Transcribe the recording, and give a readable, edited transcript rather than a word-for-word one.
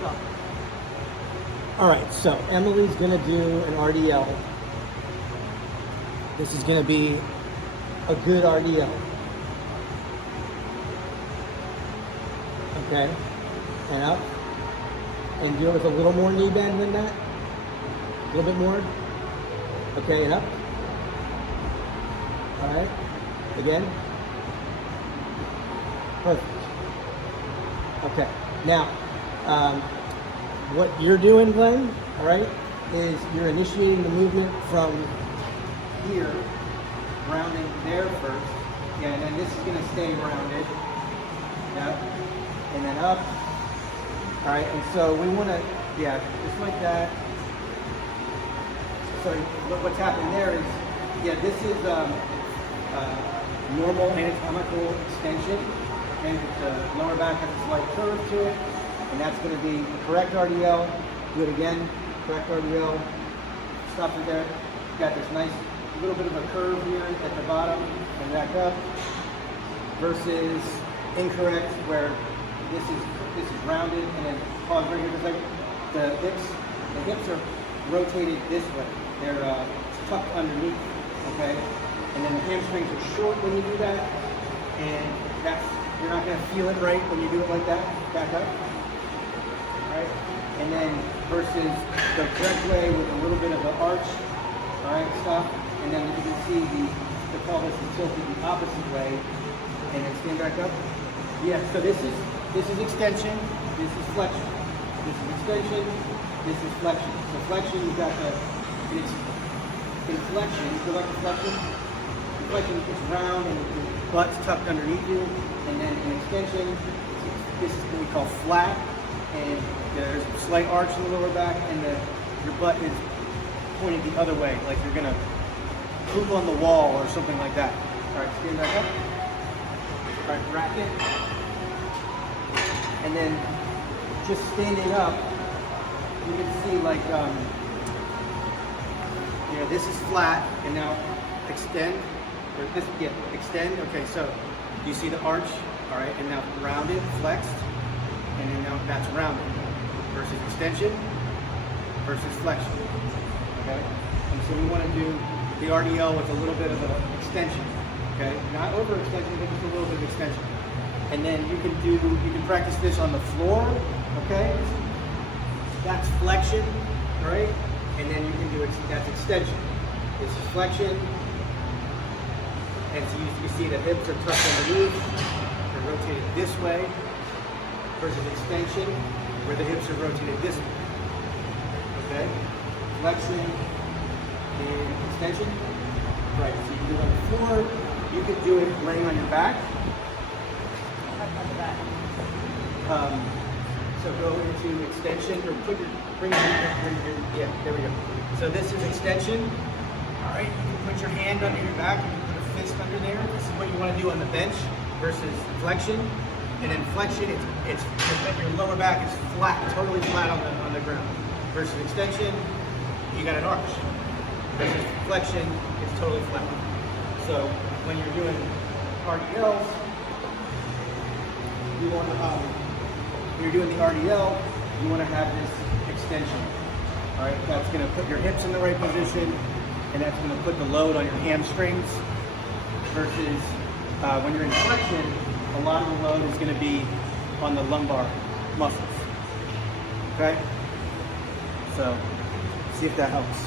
go. All right, so Emily's gonna do an RDL. This is gonna be a good RDL. Okay, and up. And do it with a little more knee bend than that. A little bit more. Okay, and up. All right, again. Perfect. Okay, now, what you're doing, Glenn, all right, is you're initiating the movement from here, rounding there first. Yeah, and then this is gonna stay rounded. Yep, and then up. All right, and so we wanna, yeah, just like that. So what's happening there is, yeah, this is normal anatomical extension, and the lower back has a slight curve to it, and that's going to be correct RDL. Do it again, correct RDL. Stop it there. Got this nice little bit of a curve here at the bottom and back up, versus incorrect where this is rounded and then pause right here. Just like the hips are rotated this way. They're tucked underneath, okay? And then the hamstrings are short when you do that, and you're not gonna feel it right when you do it like that. Back up, all right? And then versus the correct way with a little bit of an arch, all right, stop. And then you can see the pelvis is tilted the opposite way, and then stand back up. Yeah, so this is extension, this is flexion. This is extension, this is flexion. So flexion, you've got in flexion, go back to flexion. In flexion is round and the butt's tucked underneath you. And then in extension, this is what we call flat. And there's a slight arch in the lower back, and your butt is pointed the other way, like you're gonna poop on the wall or something like that. All right, stand back up. All right, rack it. And then just standing up, you can see like, this is flat, and now extend, or this, yeah, extend. Okay, so you see the arch, all right, and now rounded, flexed, and then now that's rounded, versus extension, versus flexion, okay? And so we want to do the RDL with a little bit of an extension, okay? Not over extension, but just a little bit of extension. And then you can practice this on the floor, okay? That's flexion, all right? And then you can do it, that's extension. This is flexion. And so you see the hips are tucked underneath. They're rotated this way. Versus extension, where the hips are rotated this way. Okay? Flexion and extension. Right, so you can do it on the floor. You could do it laying on your back. So go into extension, or bring your, yeah, there we go. So this is extension. All right, you can put your hand under your back, you can put a fist under there. This is what you want to do on the bench versus flexion. And then flexion, it's your lower back is flat, totally flat on the ground. Versus extension, you got an arch. Versus flexion, it's totally flat. So when you're doing RDLs, you want to, when you're doing the RDL, you want to have this extension. All right, that's going to put your hips in the right position, and that's going to put the load on your hamstrings. Versus when you're in flexion, a lot of the load is going to be on the lumbar muscles. Okay? So, see if that helps.